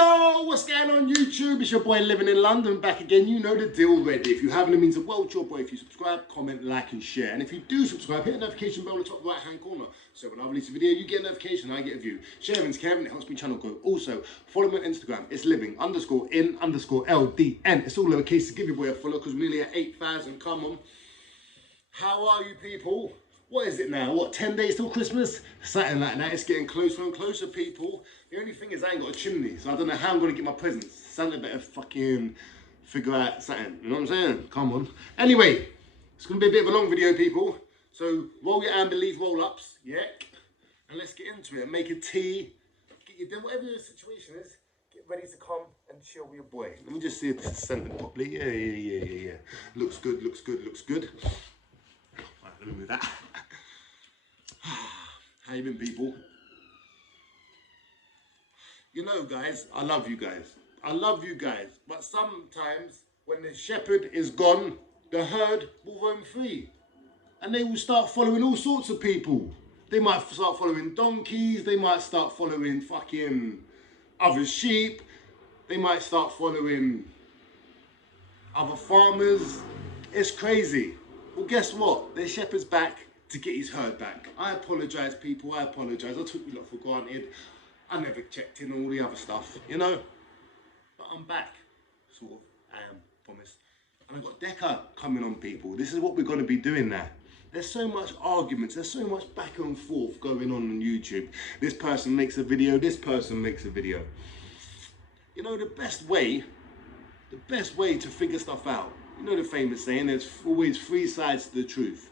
Yo, what's going on YouTube? It's your boy living in London, back again. You know the deal already. If you haven't, it means the world to your boy. If you subscribe, comment, like and share. And if you do subscribe, hit the notification bell in the top right hand corner. So when I release a video, you get a notification, I get a view. Sharing's caring, it helps me channel grow. Also, follow me on Instagram. It's living_in_LDN. It's all lowercase to give your boy a follow because we're nearly at 8,000. Come on. How are you people? What is it now? What, 10 days till Christmas? Something like that. It's getting closer and closer, people. The only thing is I ain't got a chimney, so I don't know how I'm going to get my presents. Santa better fucking figure out something. You know what I'm saying? Come on. Anyway, it's going to be a bit of a long video, people. So roll your Amberleaf roll-ups, yeah? And let's get into it. Make a tea. Get your dinner, whatever your situation is. Get ready to come and chill with your boy. Let me just see if this is centered properly. Yeah. Looks good, looks good, looks good. Right, let me move that. How you been, people? You know, guys, I love you guys. I love you guys. But sometimes when the shepherd is gone, the herd will roam free. And they will start following all sorts of people. They might start following donkeys. They might start following fucking other sheep. They might start following other farmers. It's crazy. Well, guess what? The shepherd's back to get his herd back. I apologise, people. I apologise. I took you lot for granted. I never checked in all the other stuff, you know. But I'm back, sort of. I am, promise. And I've got Decca coming on, people. This is what we're going to be doing now. There's so much arguments. There's so much back and forth going on YouTube. This person makes a video. This person makes a video. You know, the best way to figure stuff out. You know the famous saying, there's always three sides to the truth.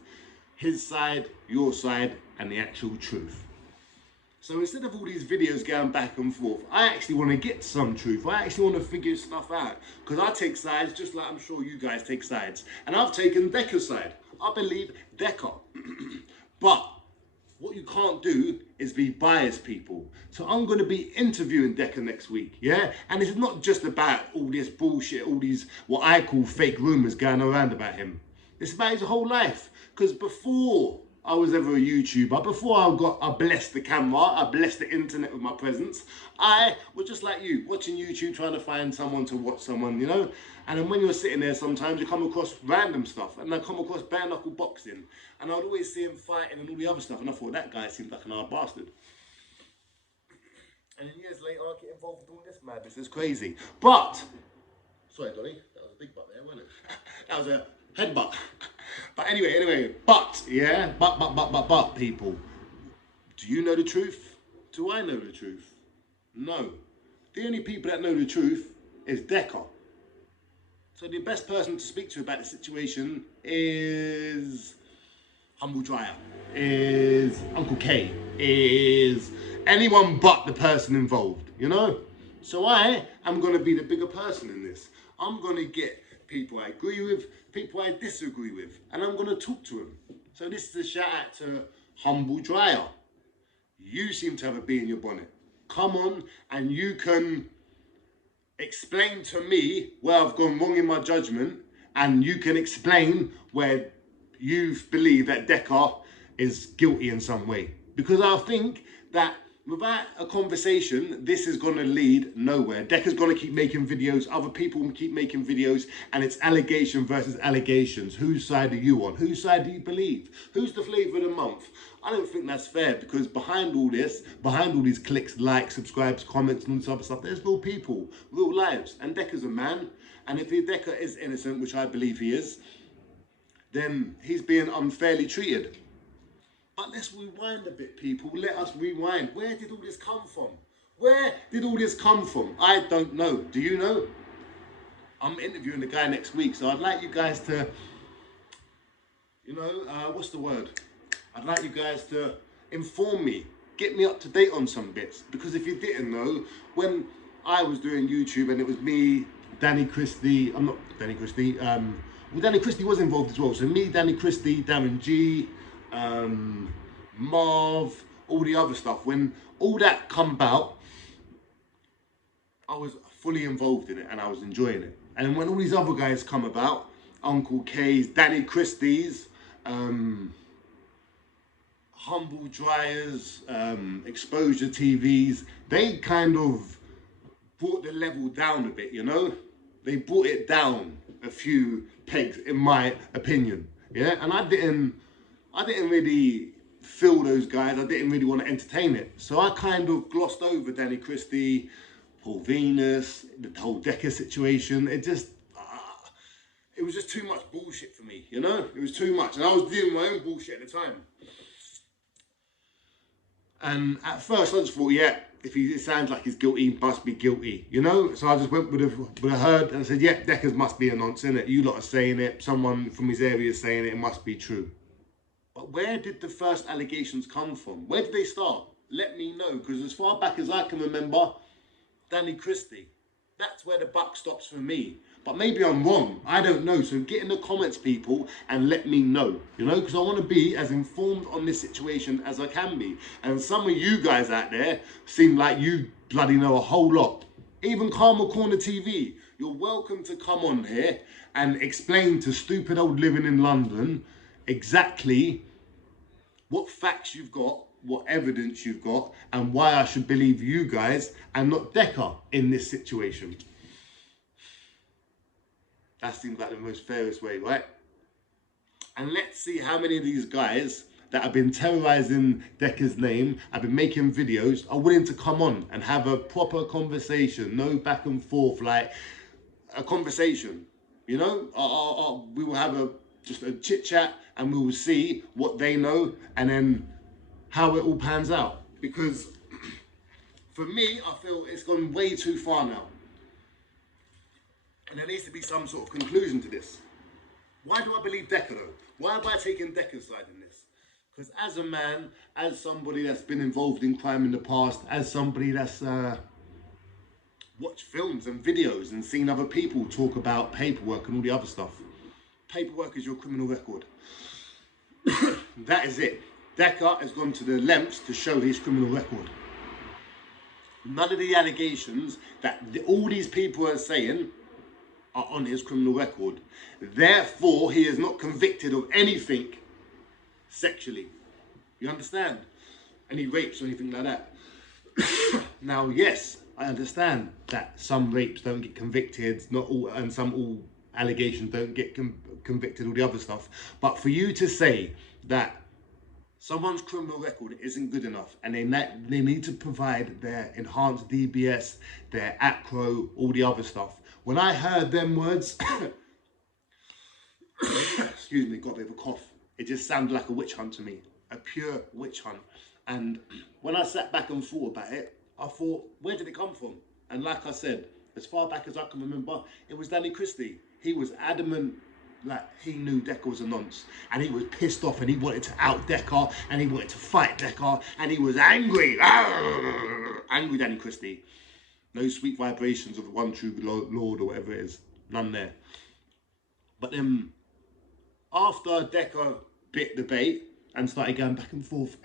His side, your side, and the actual truth. So instead of all these videos going back and forth, I actually want to get some truth. I actually want to figure stuff out. Because I take sides just like I'm sure you guys take sides. And I've taken Decca's side. I believe Decca. But what you can't do is be biased, people. So I'm going to be interviewing Decca next week, yeah? And it's not just about all this bullshit, all these what I call fake rumours going around about him. It's about his whole life. Because before I was ever a YouTuber, before I blessed the camera, I blessed the internet with my presence, I was just like you, watching YouTube, trying to find someone to watch someone, you know? And then when you're sitting there, sometimes you come across random stuff, and I come across bare knuckle boxing, and I'd always see him fighting and all the other stuff, and I thought, that guy seemed like an hard bastard. And then years later, I get involved with all this madness. It's crazy. But, sorry, Donny, that was a big butt there, wasn't it? That was a headbutt. But anyway, but, yeah, but, people, do you know the truth? Do I know the truth? No. The only people that know the truth is Decca. So the best person to speak to about the situation is Humble Dryer, is Uncle K, is anyone but the person involved, you know? So I am going to be the bigger person in this. I'm going to get people I agree with, people I disagree with, and I'm going to talk to them. So this is a shout out to Humble Dryer. You seem to have a bee in your bonnet. Come on, and you can explain to me where I've gone wrong in my judgment, and you can explain where you believe that Decca is guilty in some way. Because I think that without a conversation, this is going to lead nowhere. Decca's going to keep making videos, other people will keep making videos, and it's allegation versus allegations. Whose side are you on? Whose side do you believe? Who's the flavour of the month? I don't think that's fair, because behind all this, behind all these clicks, likes, subscribes, comments, and all this other stuff, there's real people, real lives. And Decca's a man, and if Decca is innocent, which I believe he is, then he's being unfairly treated. But let's rewind a bit, people. Let us rewind. Where did all this come from? Where did all this come from? I don't know. Do you know? I'm interviewing the guy next week, so I'd like you guys to, you know, what's the word? I'd like you guys to inform me, get me up to date on some bits. Because if you didn't know, when I was doing YouTube and it was me, Danny Christie, I'm not Danny Christie, well, Danny Christie was involved as well. So me, Danny Christie, Darren G, Marv, all the other stuff. When all that come about, I was fully involved in it and I was enjoying it. And when all these other guys come about, Uncle K's, Danny Christie's, Humble Dryers, Exposure TVs, they kind of brought the level down a bit, you know? They brought it down a few pegs, in my opinion. Yeah, and I didn't really feel those guys. I didn't really want to entertain it. So I kind of glossed over Danny Christie, Paul Venus, the whole Decca situation. It was just too much bullshit for me, you know? It was too much. And I was dealing with my own bullshit at the time. And at first I just thought, yeah, if it sounds like he's guilty, he must be guilty, you know? So I just went with a herd and I said, yeah, Decca's must be a nonce, innit? You lot are saying it, someone from his area is saying it, it must be true. But where did the first allegations come from? Where did they start? Let me know, because as far back as I can remember, Danny Christie. That's where the buck stops for me. But maybe I'm wrong. I don't know. So get in the comments, people, and let me know. You know, because I want to be as informed on this situation as I can be. And some of you guys out there seem like you bloody know a whole lot. Even Karma Corner TV. You're welcome to come on here and explain to stupid old living in London exactly what facts you've got, what evidence you've got, and why I should believe you guys and not Decca in this situation. That seems like the most fairest way, right? And let's see how many of these guys that have been terrorizing Decca's name, have been making videos, are willing to come on and have a proper conversation, no back and forth, like a conversation, you know? We will have just a chit chat and we will see what they know and then how it all pans out. Because for me, I feel it's gone way too far now. And there needs to be some sort of conclusion to this. Why do I believe Decca though? Why have I taken Decca's side in this? Because as a man, as somebody that's been involved in crime in the past, as somebody that's watched films and videos and seen other people talk about paperwork and all the other stuff. Paperwork is your criminal record. That is it. Decca has gone to the lengths to show his criminal record. None of the allegations that all these people are saying are on his criminal record. Therefore, he is not convicted of anything sexually. You understand? Any rapes or anything like that. Now, yes, I understand that some rapes don't get convicted, not all, and some all allegations don't get convicted, all the other stuff. But for you to say that someone's criminal record isn't good enough and they need to provide their enhanced DBS, their ACRO, all the other stuff. When I heard them words, excuse me, got a bit of a cough. It just sounded like a witch hunt to me, a pure witch hunt. And when I sat back and thought about it, I thought, where did it come from? And like I said, as far back as I can remember, it was Danny Christie. He was adamant, like he knew Decca was a nonce, and he was pissed off, and he wanted to out Decca, and he wanted to fight Decca, and he was angry. Angry Danny Christie. No sweet vibrations of the one true Lord or whatever it is. None there. But then, after Decca bit the bait and started going back and forth,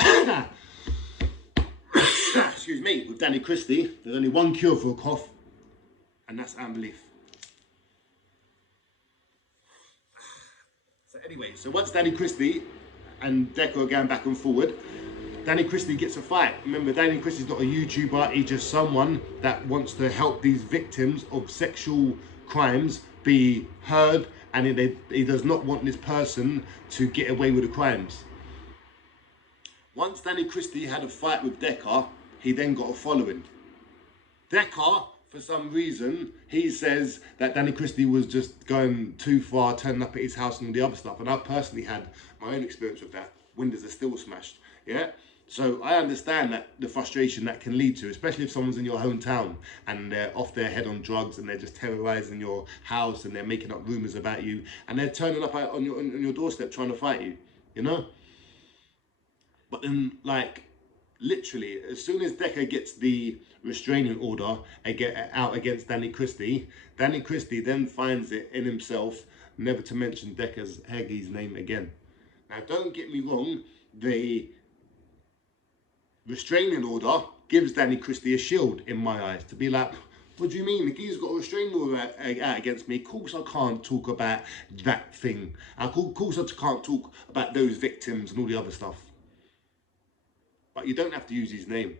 excuse me, with Danny Christie, there's only one cure for a cough, and that's unbelief. So anyway, so once Danny Christie and Decca are going back and forward, Danny Christie gets a fight. Remember, Danny Christie's not a YouTuber, he's just someone that wants to help these victims of sexual crimes be heard, and he does not want this person to get away with the crimes. Once Danny Christie had a fight with Decca, he then got a following. Decca, for some reason, he says that Danny Christie was just going too far, turning up at his house and all the other stuff. And I've personally had my own experience with that. Windows are still smashed, yeah? So I understand that the frustration that can lead to, especially if someone's in your hometown and they're off their head on drugs and they're just terrorizing your house and they're making up rumors about you and they're turning up on your doorstep trying to fight you, you know? But then, like, literally, as soon as Decca gets the restraining order out against Danny Christie then finds it in himself never to mention Decca's Heggie's name again. Now, don't get me wrong, the restraining order gives Danny Christie a shield in my eyes to be like, what do you mean? The guy's got a restraining order out against me. Of course I can't talk about that thing. Of course I can't talk about those victims and all the other stuff. But you don't have to use his name.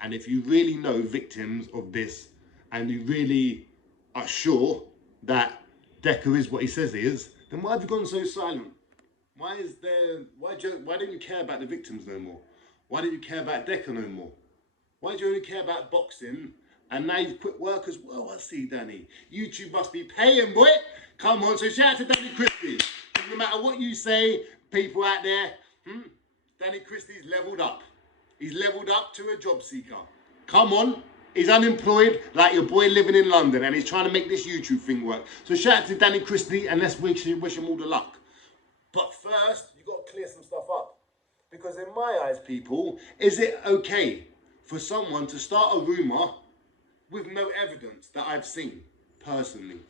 And if you really know victims of this and you really are sure that Decca is what he says he is, then why have you gone so silent? Why don't you care about the victims no more? Why don't you care about Decca no more? Why do you only care about boxing? And now you've quit work as well, I see, Danny. YouTube must be paying, boy. Come on, so shout out to Danny Christie. No matter what you say, people out there, Danny Christie's leveled up. He's leveled up to a job seeker. Come on. He's unemployed like your boy living in London, and he's trying to make this YouTube thing work. So shout out to Danny Christie, and let's wish him all the luck. But first, you've got to clear some stuff up. Because in my eyes, people, is it okay for someone to start a rumour with no evidence that I've seen, personally?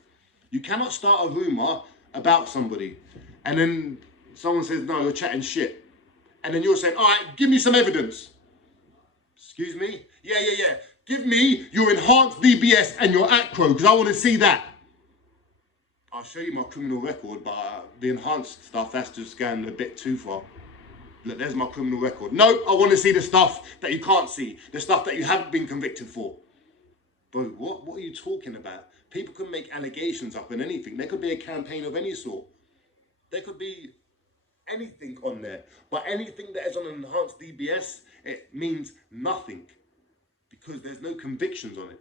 You cannot start a rumour about somebody, and then someone says, no, you're chatting shit. And then you're saying, all right, give me some evidence. Excuse me? Yeah. Give me your enhanced DBS and your ACRO, because I want to see that. I'll show you my criminal record, but the enhanced stuff, that's just going a bit too far. Look, there's my criminal record. No, I want to see the stuff that you can't see. The stuff that you haven't been convicted for. Bro, what are you talking about? People can make allegations up in anything. There could be a campaign of any sort. There could be anything on there. But anything that is on an enhanced DBS, it means nothing. Because there's no convictions on it.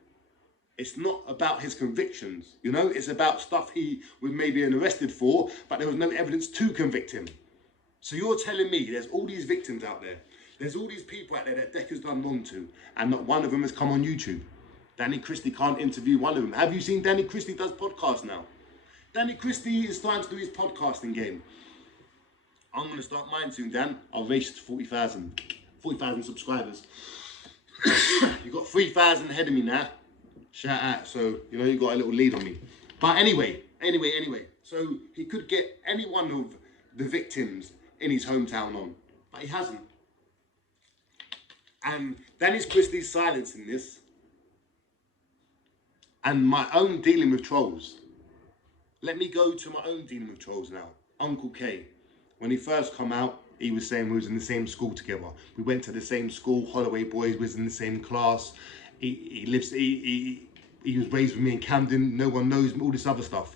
It's not about his convictions, you know? It's about stuff he was maybe arrested for, but there was no evidence to convict him. So you're telling me there's all these victims out there. There's all these people out there that Decca's done wrong to, and not one of them has come on YouTube. Danny Christie can't interview one of them. Have you seen Danny Christie does podcasts now? Danny Christie is starting to do his podcasting game. I'm going to start mine soon, Dan. I'll race to 40,000 subscribers. You got 3,000 ahead of me now. Shout out. So, you know, you got a little lead on me. But anyway. So he could get any one of the victims in his hometown on. But he hasn't. And Danny Christie's silence in this. And my own dealing with trolls. Let me go to my own dealing with trolls now. Uncle K. When he first come out, he was saying we was in the same school together. We went to the same school. Holloway boys was in the same class. He was raised with me in Camden. No one knows all this other stuff.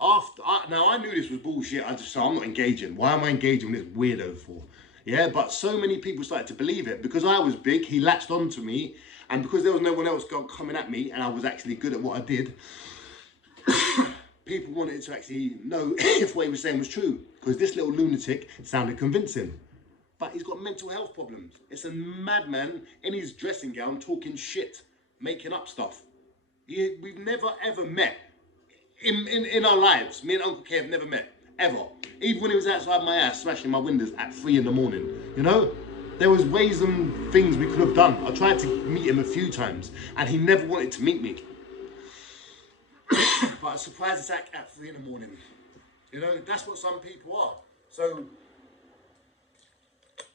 Now I knew this was bullshit. So I'm not engaging. Why am I engaging with this weirdo for? Yeah, but so many people started to believe it because I was big. He latched on to me, and because there was no one else coming at me, and I was actually good at what I did. People wanted to actually know if what he was saying was true, because this little lunatic sounded convincing. But he's got mental health problems. It's a madman in his dressing gown talking shit, making up stuff. We've never ever met in our lives. Me and Uncle K have never met, ever. Even when he was outside my house smashing my windows at 3 in the morning, you know? There was ways and things we could have done. I tried to meet him a few times, and he never wanted to meet me. But a surprise attack at 3 in the morning. You know, that's what some people are. So,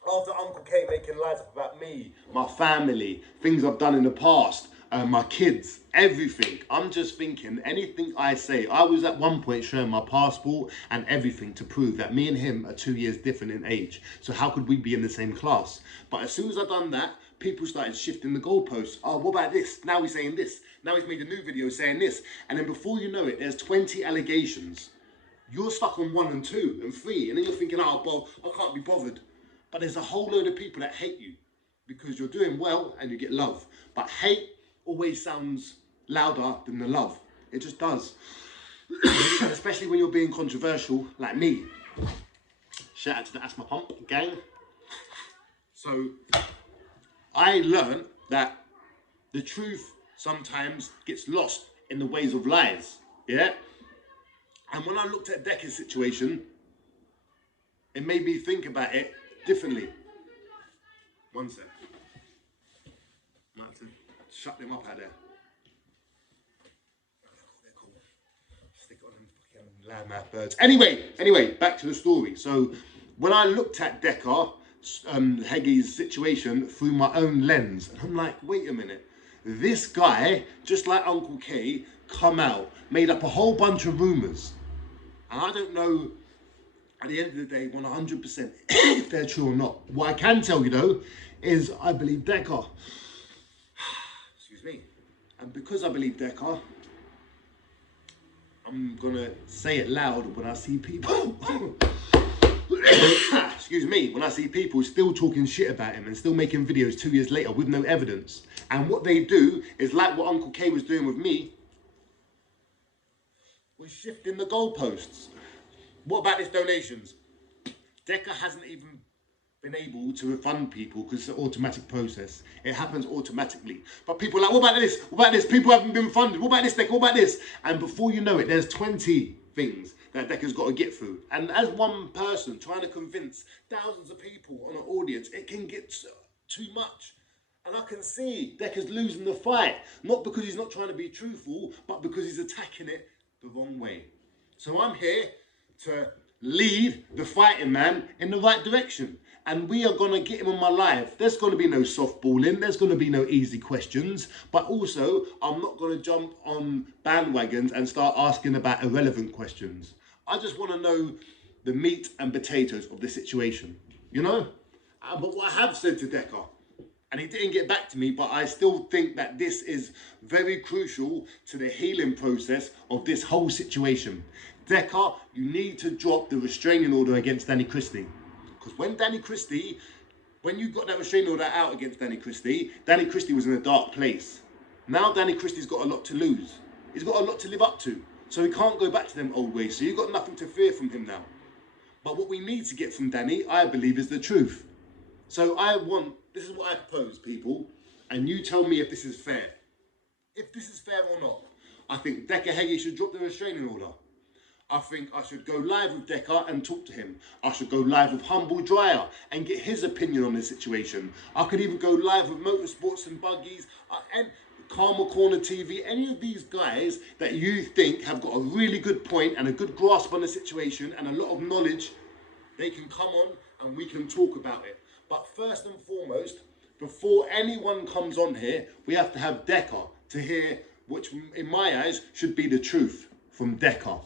after Uncle K making lies up about me, my family, things I've done in the past, my kids, everything, I'm just thinking, anything I say, I was at one point showing my passport and everything to prove that me and him are 2 years different in age. So how could we be in the same class? But as soon as I done that, people started shifting the goalposts. Oh, what about this? Now he's saying this. Now he's made a new video saying this. And then before you know it, there's 20 allegations. You're stuck on 1 and 2 and 3. And then you're thinking, oh, well, I can't be bothered. But there's a whole load of people that hate you because you're doing well and you get love. But hate always sounds louder than the love. It just does. Especially when you're being controversial like me. Shout out to the Asthma Pump gang. So I learned that the truth sometimes gets lost in the ways of lies. Yeah? And when I looked at Decca's situation, it made me think about it differently. One sec. I might have to shut them up out there. They're cool. Stick it on them fucking loudmouth birds. Anyway, back to the story. So when I looked at Decca, Heggie's situation through my own lens, and I'm like, wait a minute. This guy, just like Uncle K, come out, made up a whole bunch of rumours. And I don't know, at the end of the day, 100% if they're true or not. What I can tell you though, is I believe Decca. Excuse me. And because I believe Decca, I'm gonna say it loud when I see people. Excuse me, when I see people still talking shit about him and still making videos 2 years later with no evidence. And what they do is like what Uncle K was doing with me, was shifting the goalposts. What about his donations? Decca hasn't even been able to refund people because it's an automatic process. It happens automatically. But people are like, what about this? What about this? People haven't been funded. What about this, Decca? What about this? And before you know it, there's 20 things that Decca's got to get through. And as one person trying to convince thousands of people on an audience, it can get too much. And I can see Decca's losing the fight. Not because he's not trying to be truthful, but because he's attacking it the wrong way. So I'm here to lead the fighting man in the right direction. And we are going to get him on my live. There's going to be no softballing. There's going to be no easy questions. But also, I'm not going to jump on bandwagons and start asking about irrelevant questions. I just want to know the meat and potatoes of the situation. You know? But what I have said to Decca, and he didn't get back to me, but I still think that this is very crucial to the healing process of this whole situation. Decca, you need to drop the restraining order against Danny Christie. Because when you got that restraining order out against Danny Christie was in a dark place. Now Danny Christie's got a lot to lose. He's got a lot to live up to. So he can't go back to them old ways. So you've got nothing to fear from him now. But what we need to get from Danny, I believe, is the truth. So this is what I propose, people. And you tell me if this is fair. If this is fair or not. I think Decca Heggie should drop the restraining order. I think I should go live with Decca and talk to him. I should go live with Humble Dryer and get his opinion on this situation. I could even go live with Motorsports and Buggies and Karma Corner TV. Any of these guys that you think have got a really good point and a good grasp on the situation and a lot of knowledge, they can come on and we can talk about it. But first and foremost, before anyone comes on here, we have to have Decca to hear, which in my eyes should be the truth from Decca.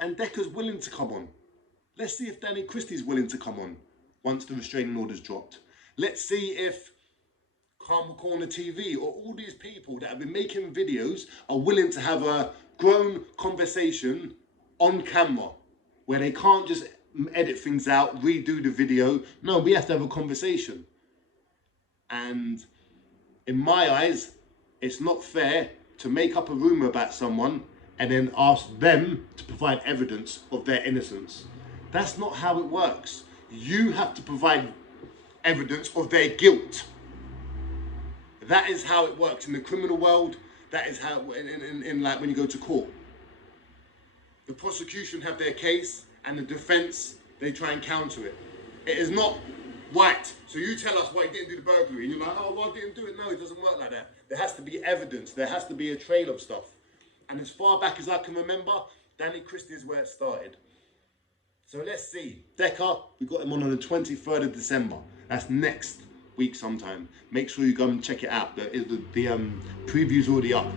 And Decca's willing to come on. Let's see if Danny Christie's willing to come on once the restraining order's dropped. Let's see if Karma Corner TV or all these people that have been making videos are willing to have a grown conversation on camera where they can't just edit things out, redo the video. No, we have to have a conversation. And in my eyes, it's not fair to make up a rumour about someone and then ask them to provide evidence of their innocence. That's not how it works. You have to provide evidence of their guilt. That is how it works in the criminal world. That is how, in like when you go to court. The prosecution have their case and the defense, they try and counter it. It is not right. So you tell us why he didn't do the burglary and you're like, oh, well, I didn't do it. No, it doesn't work like that. There has to be evidence. There has to be a trail of stuff. And as far back as I can remember, Danny Christie is where it started. So let's see. Decca, we got him on the 23rd of December. That's next week sometime. Make sure you go and check it out. The preview's already up.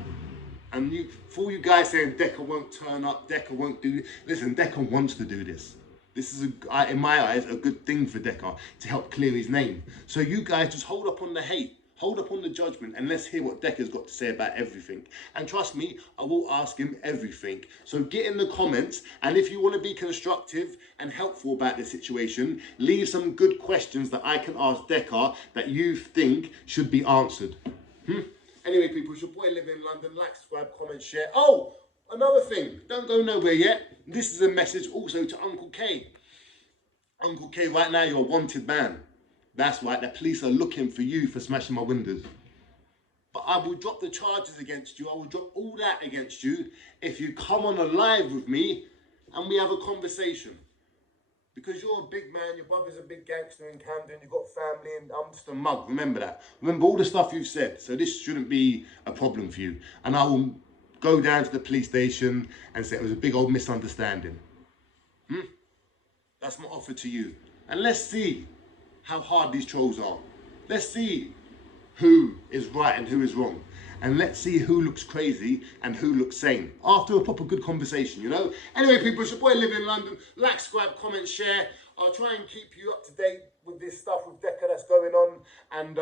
And for all you guys saying Decca won't turn up, Decca won't do this. Listen, Decca wants to do this. This is, in my eyes, a good thing for Decca to help clear his name. So you guys just hold up on the hate. Hold up on the judgment and let's hear what Decca's got to say about everything. And trust me, I will ask him everything. So get in the comments, and if you want to be constructive and helpful about this situation, leave some good questions that I can ask Decca that you think should be answered. Anyway, people, it's your boy living in London. Like, subscribe, comment, share. Oh, another thing. Don't go nowhere yet. This is a message also to Uncle K. Uncle K, right now you're a wanted man. That's right, the police are looking for you for smashing my windows. But I will drop the charges against you. I will drop all that against you if you come on a live with me and we have a conversation. Because you're a big man, your brother's a big gangster in Camden, you've got family, and I'm just a mug. Remember that. Remember all the stuff you've said. So this shouldn't be a problem for you. And I will go down to the police station and say it was a big old misunderstanding. That's my offer to you. And let's see how hard these trolls are. Let's see who is right and who is wrong. And let's see who looks crazy and who looks sane. After a proper good conversation, you know? Anyway, people, it's your boy living in London. Like, subscribe, comment, share. I'll try and keep you up to date with this stuff with Decca that's going on. And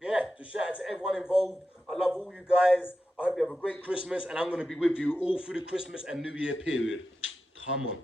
yeah, just shout out to everyone involved. I love all you guys. I hope you have a great Christmas, and I'm going to be with you all through the Christmas and New Year period. Come on.